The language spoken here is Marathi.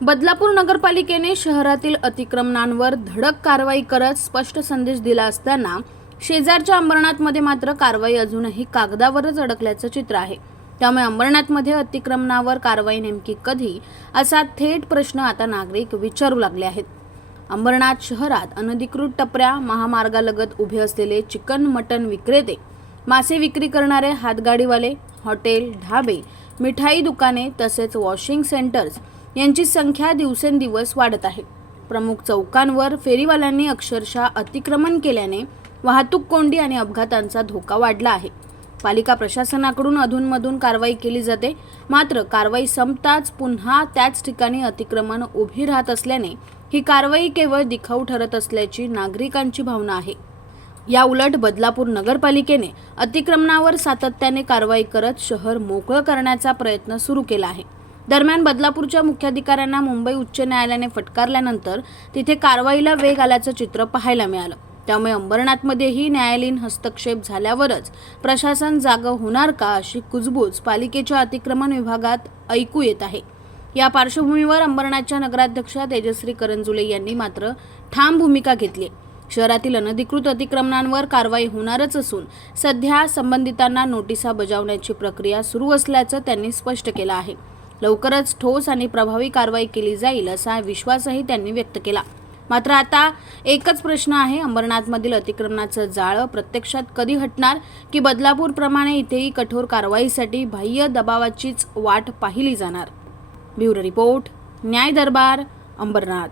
बदलापूर नगरपालिकेने शहरातील अतिक्रमणांवर धडक कारवाई करत स्पष्ट संदेश दिला असताना शेजारच्या अंबरनाथमध्ये मात्र कारवाई अजूनही कागदावरच अडकल्याचं चित्र आहे. त्यामुळे अंबरनाथमध्ये अतिक्रमणावर कारवाई नेमकी कधी? असा थेट प्रश्न आता नागरिक विचारू लागले आहेत. अंबरनाथ शहरात अनधिकृत टपऱ्या महामार्गालगत उभे असलेले चिकन मटन विक्रेते मासे विक्री करणारे हातगाडीवाले हॉटेल ढाबे मिठाई दुकाने तसेच वॉशिंग सेंटर्स यांची संख्या दिवसेंदिवस वाढत आहे. प्रमुख चौकांवर फेरीवाल्यांनी अक्षरशः अतिक्रमण केल्याने वाहतूक कोंडी आणि अपघातांचा धोका वाढला आहे. पालिका प्रशासनाकडून अधूनमधून कारवाई केली जाते मात्र कारवाई संपताच पुन्हा त्याच ठिकाणी अतिक्रमण उभी राहत असल्याने ही कारवाई केवळ दिखाऊ ठरत असल्याची नागरिकांची भावना आहे. या उलट बदलापूर नगरपालिकेने अतिक्रमणावर सातत्याने कारवाई करत शहर मोकळं करण्याचा प्रयत्न सुरू केला आहे. दरम्यान बदलापूरच्या मुख्याधिकाऱ्यांना मुंबई उच्च न्यायालयाने फटकारल्यानंतर तिथे कारवाईला वेग आल्याचं चित्र पाहायला मिळालं. त्यामुळे अंबरनाथमध्येही न्यायालयीन हस्तक्षेप झाल्यावरच प्रशासन जागं होणार का अशी कुजबूज पालिकेच्या अतिक्रमण विभागात ऐकू येत आहे. या पार्श्वभूमीवर अंबरनाथच्या नगराध्यक्षा तेजश्री करंजुले यांनी मात्र ठाम भूमिका घेतली. शहरातील अनधिकृत अतिक्रमणांवर कारवाई होणारच असून सध्या संबंधितांना नोटिसा बजावण्याची प्रक्रिया सुरू असल्याचं त्यांनी स्पष्ट केलं आहे. लवकरच ठोस आणि प्रभावी कारवाई केली जाईल असा विश्वासही त्यांनी व्यक्त केला. मात्र आता एकच प्रश्न आहे अंबरनाथमधील अतिक्रमणाचं जाळं प्रत्यक्षात कधी हटणार? की बदलापूरप्रमाणे इथेही कठोर कारवाईसाठी बाह्य दबावाचीच वाट पाहिली जाणार? ब्युरो रिपोर्ट न्याय दरबार अंबरनाथ.